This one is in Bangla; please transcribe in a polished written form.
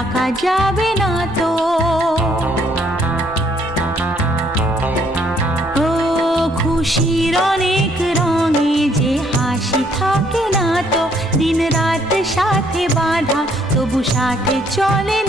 রাখা যাবে না তো। ও খুশির অনেক রঙে যে হাসি থাকে না তো, দিন রাত সাথে বাঁধা তবু সাথে চলে